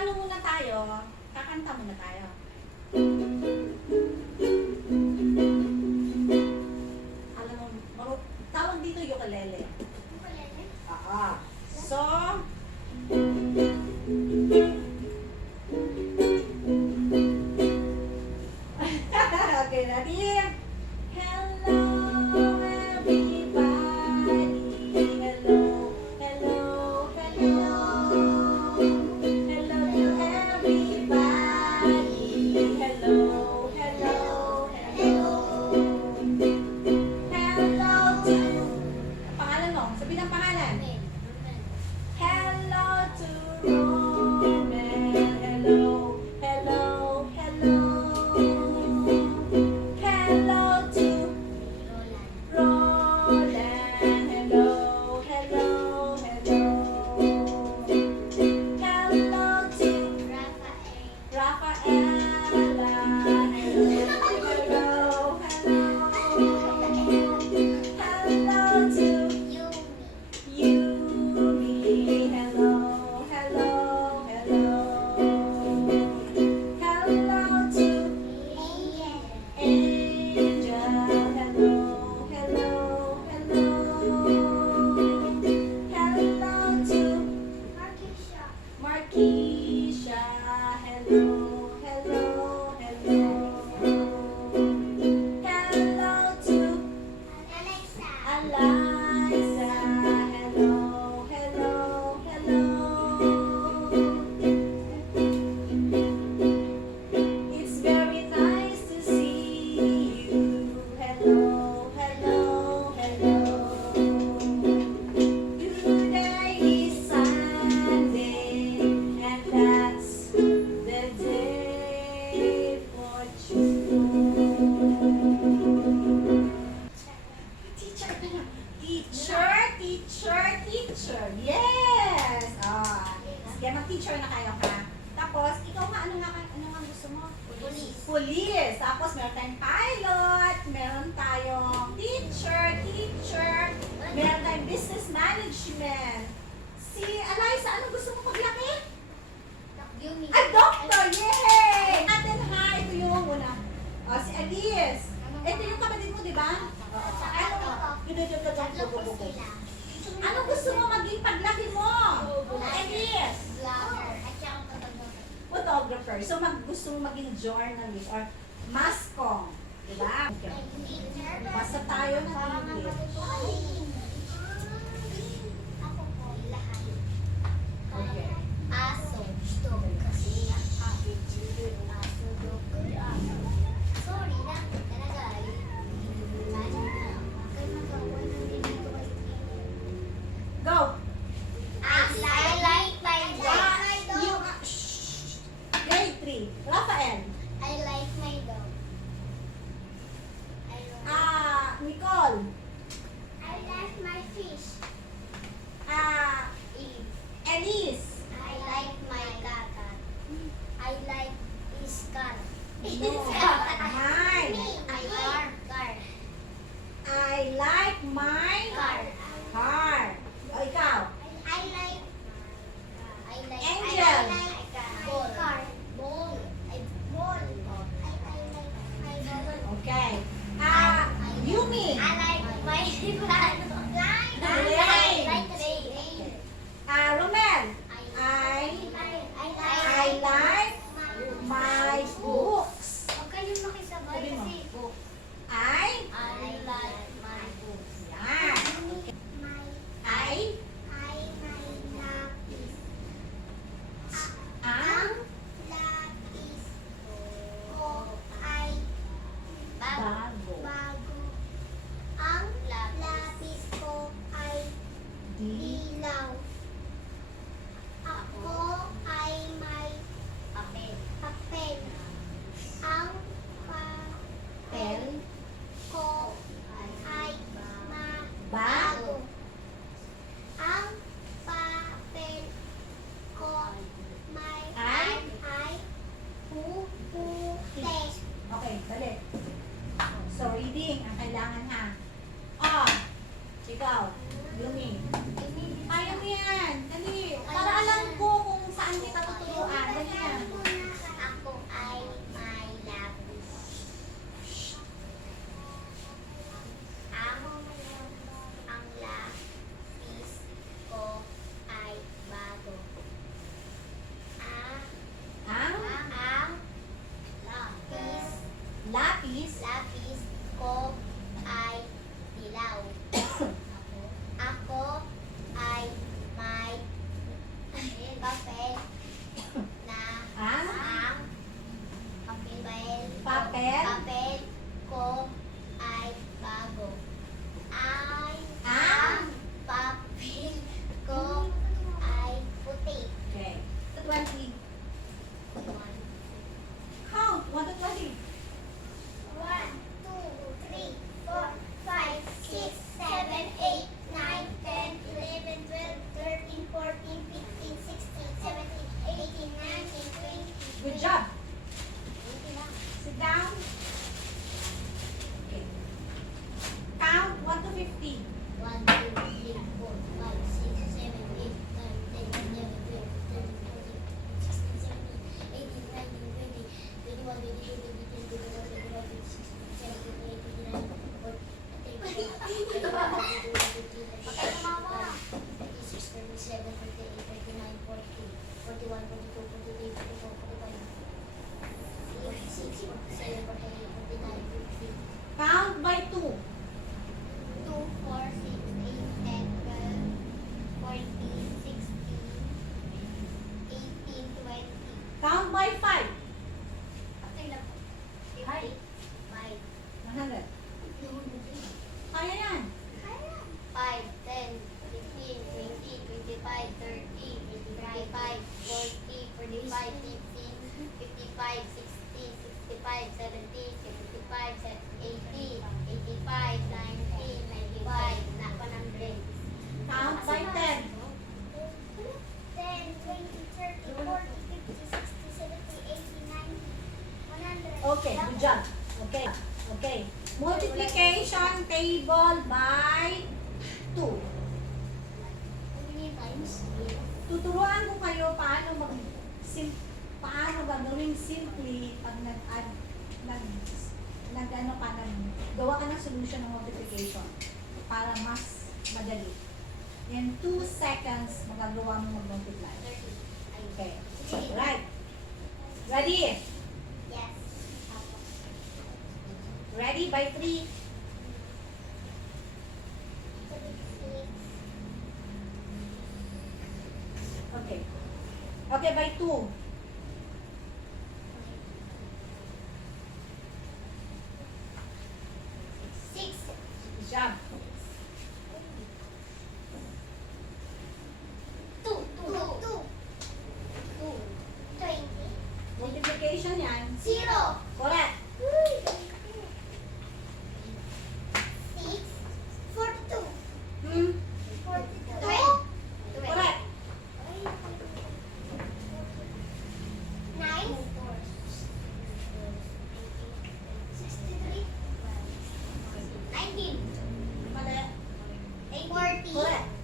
ano muna tayo? Kakanta muna tayo. Alam mo, tawag dito ukulele. Ukulele? Oo. So, okay, ready? Hello, everybody. Hello, hello, hello. Hello to everybody. Hello, hello, hello. Hello to... Pangalan mo? Sabihin ang pangalan. Hello to Roman. Hello, hello, hello. Hello to Roland. Hello, hello, hello. Hello to Rafaela. Hello, hello, hello. Hello to Yumi. Hello, hello, hello. Hello to Angel. Hello, hello, hello. Hello to Marquisha. Hello, hello, hello. Hello to Eliza. Hello, hello, hello. It's very nice to see you. Hello, hello, hello. Today is Sunday, and that's the day for June. Teacher, teacher. Yes! Sige, mag-teacher na kayo ka. Tapos, ikaw nga, ano nga gusto mo? Police. Tapos, meron tayong pilot, meron tayong teacher. Meron tayong business management. Si Eliza, ano gusto mo paglaki? Ay, doctor! Yay! Natin ha, ito yung una. Si Alice. Ito yung kapatid mo, di ba? Ano gusto mo maging paglaki mo? Alice. Photographer. So, gusto mo maging journalist or mascom. Diba? Okay. Basta tayo ng English. Okay. Go! Grade 3. Rafael. Nicole. Elise. No. Mine. I like my car. O, ikaw. Okay. Yumi. Romel. I like my books. I. Yan. papel na Ah? ang papel Papel? ko ay bago. Ay Ang? papel ko ay puti. Okay. To 20. Count. 1 to 20. 1, 2, 3, 4, 5, 6, 7, 8, 9, 10, 11, 12, 13, 14, 15, 16, 17, 18, 19, 20. Good job. 20 lang. Sit down. Okay. Count 1 to 50. 1, 2, 3, 4, 5, 6, 7, 8, 9, 10, 11, 12, 13, 14, 16, 17, 18, 19, 20, 21, 22, 23, 24, 25, 26, 27, 28, 29, 40, Count by 2. 2, 4, 6, 8, 10, 12, 14, 16, 18, 20. Count by 5. Okay lang po. 50, 5. 100. Kaya yan. 5, 10, 15, 20, 25, 30, 25, 40, 45, 50, 55, 60, 65, 70, 75, 80, 85, 90, 95, na 100. Count by 10. 10, 20, 30, 40, 50, 60, 70, 80, 90, 100. Okay, good job. Okay. Okay. Multiplication table by 2. How many times? Tuturuan ko kayo paano gagawing simply pag nag-add, nag-ano ka gawa ka ng solution ng multiplication para mas madali. In 2 seconds, magagawa mo mag-multiply. 30. Ay, Okay. sige. Right. Ready? Yes. Apo. Ready by 3. 36. Okay. Okay, by 2. 6. Good job. 2. 20. Multiplication yan. 0. Correct. 6. 42. Hmm? 42. Correct. 9. 63. 19. Mali. 40. Correct.